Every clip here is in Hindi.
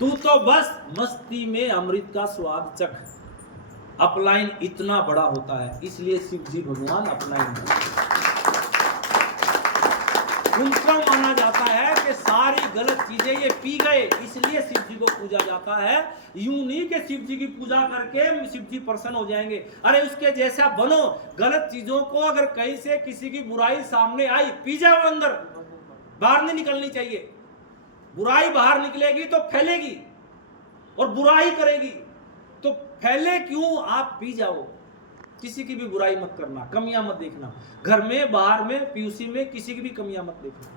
तू तो बस मस्ती में अमृत का स्वाद चख। अपलाइन इतना बड़ा होता है, इसलिए शिव जी भगवान अपलाइन उनका माना जाता है कि सारी गलत चीजें ये पी गए, इसलिए शिव जी को पूजा जाता है। यूं नहीं कि शिव जी की पूजा करके शिव जी प्रसन्न हो जाएंगे। अरे उसके जैसा बनो। गलत चीजों को अगर कहीं से किसी की बुराई सामने आई, पी जाओ अंदर, बाहर नहीं निकलनी चाहिए। बुराई बाहर निकलेगी तो फैलेगी, और बुराई करेगी तो फैले क्यों, आप पी जाओ। किसी की भी बुराई मत करना, कमियां मत देखना, घर में बाहर में पीयूसी में किसी की भी कमियां मत देखना।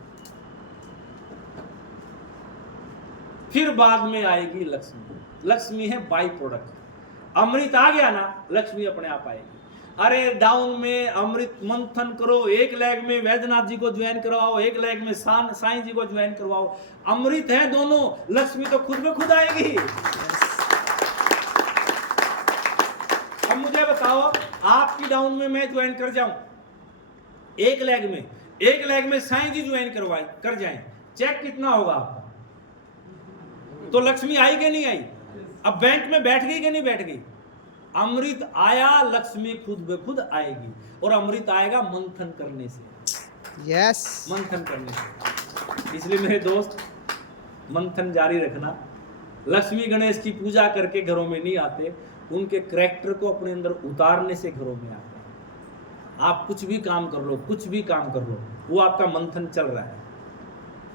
फिर बाद में आएगी लक्ष्मी। लक्ष्मी है बाई प्रोडक्ट। अमृत आ गया ना, लक्ष्मी अपने आप आएगी। अरे डाउन में अमृत मंथन करो, एक लेग में वैद्यनाथ जी को ज्वाइन करवाओ, एक लेग में साईं जी को ज्वाइन करवाओ। अमृत है दोनों, लक्ष्मी तो खुद में खुद आएगी। अब मुझे बताओ, आपकी डाउन में मैं ज्वाइन कर जाऊं, एक लेग में साईं जी ज्वाइन कर जाएं, चेक कितना होगा आपका? तो लक्ष्मी आई कि नहीं आई? अब बैंक में बैठ गई कि नहीं बैठ गई? अमृत आया, लक्ष्मी खुद ब खुद आएगी। और अमृत आएगा मंथन करने से। यस, मंथन करने से। इसलिए मेरे दोस्त, मंथन जारी रखना। लक्ष्मी गणेश की पूजा करके घरों में नहीं आते, उनके कैरेक्टर को अपने अंदर उतारने से घरों में आते हैं। आप कुछ भी काम कर लो, कुछ भी काम कर लो, वो आपका मंथन चल रहा है।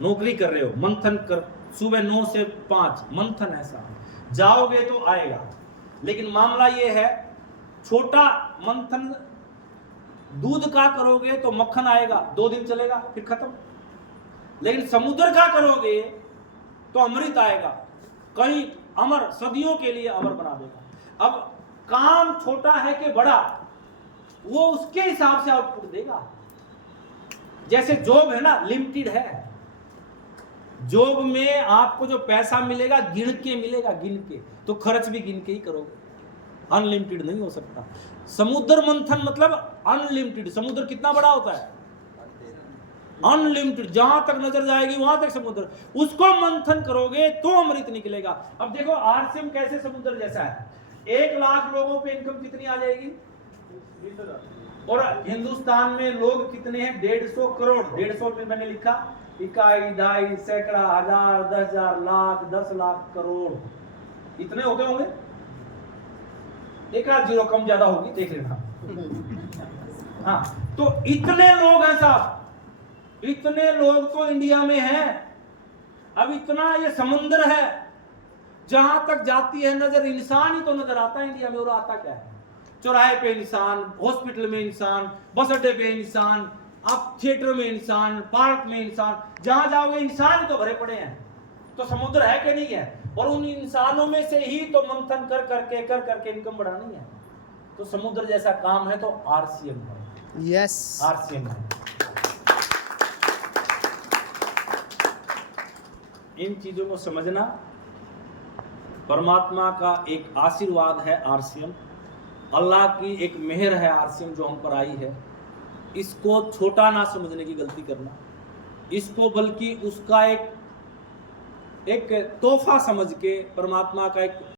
नौकरी कर रहे हो, मंथन कर, सुबह 9 से 5 मंथन, ऐसा जाओगे तो आएगा। लेकिन मामला ये है, छोटा मंथन दूध का करोगे तो मक्खन आएगा, 2 दिन चलेगा फिर खत्म। लेकिन समुद्र का करोगे तो अमृत आएगा, कहीं अमर, सदियों के लिए अमर बना देगा। अब काम छोटा है कि बड़ा, वो उसके हिसाब से आउटपुट देगा। जैसे जॉब है ना, लिमिटेड है। जॉब में आपको जो पैसा मिलेगा गिन के मिलेगा, गिन के, तो खर्च भी गिन के ही करोगे, अनलिमिटेड नहीं हो सकता। समुद्र मंथन मतलब अनलिमिटेड। समुद्र कितना बड़ा होता है? अनलिमिटेड, जहां तक नजर जाएगी वहां तक समुद्र। उसको मंथन करोगे तो अमृत निकलेगा। अब देखो आरसीएम कैसे समुद्र जैसा है। 1 लाख लोगों पे इनकम कितनी आ जाएगी? और हिंदुस्तान में लोग कितने हैं? 150 करोड़। 150 में मैंने लिखा, इकाई, ढाई, सैकड़ा, हजार, 10,000, लाख, 10 लाख करोड़, इतने हो गए होंगे। एक आध जीरो कम ज्यादा होगी, देख लेना। हाँ, तो इतने लोग हैं साहब, इतने लोग तो इंडिया में हैं। अब इतना ये समुद्र है, जहां तक जाती है नजर, इंसान ही तो नजर आता है इंडिया में। और आता क्या है? चौराहे पे इंसान, हॉस्पिटल में इंसान, बस अड्डे पे इंसान, आप थिएटर में इंसान, पार्क में इंसान, जहां जाओगे इंसान तो भरे पड़े हैं। तो समुद्र है कि नहीं है? और उन इंसानों में से ही तो मंथन कर करके इनकम बढ़ानी है। तो समुद्र जैसा काम है तो आरसीएम है। यस, आरसीएम है। इन चीजों को समझना, परमात्मा का एक आशीर्वाद है आरसीएम, अल्लाह की एक मेहर है आरसीएम जो हम पर आई है। इसको छोटा ना समझने की गलती करना, इसको बल्कि उसका एक तोहफा समझ के, परमात्मा का एक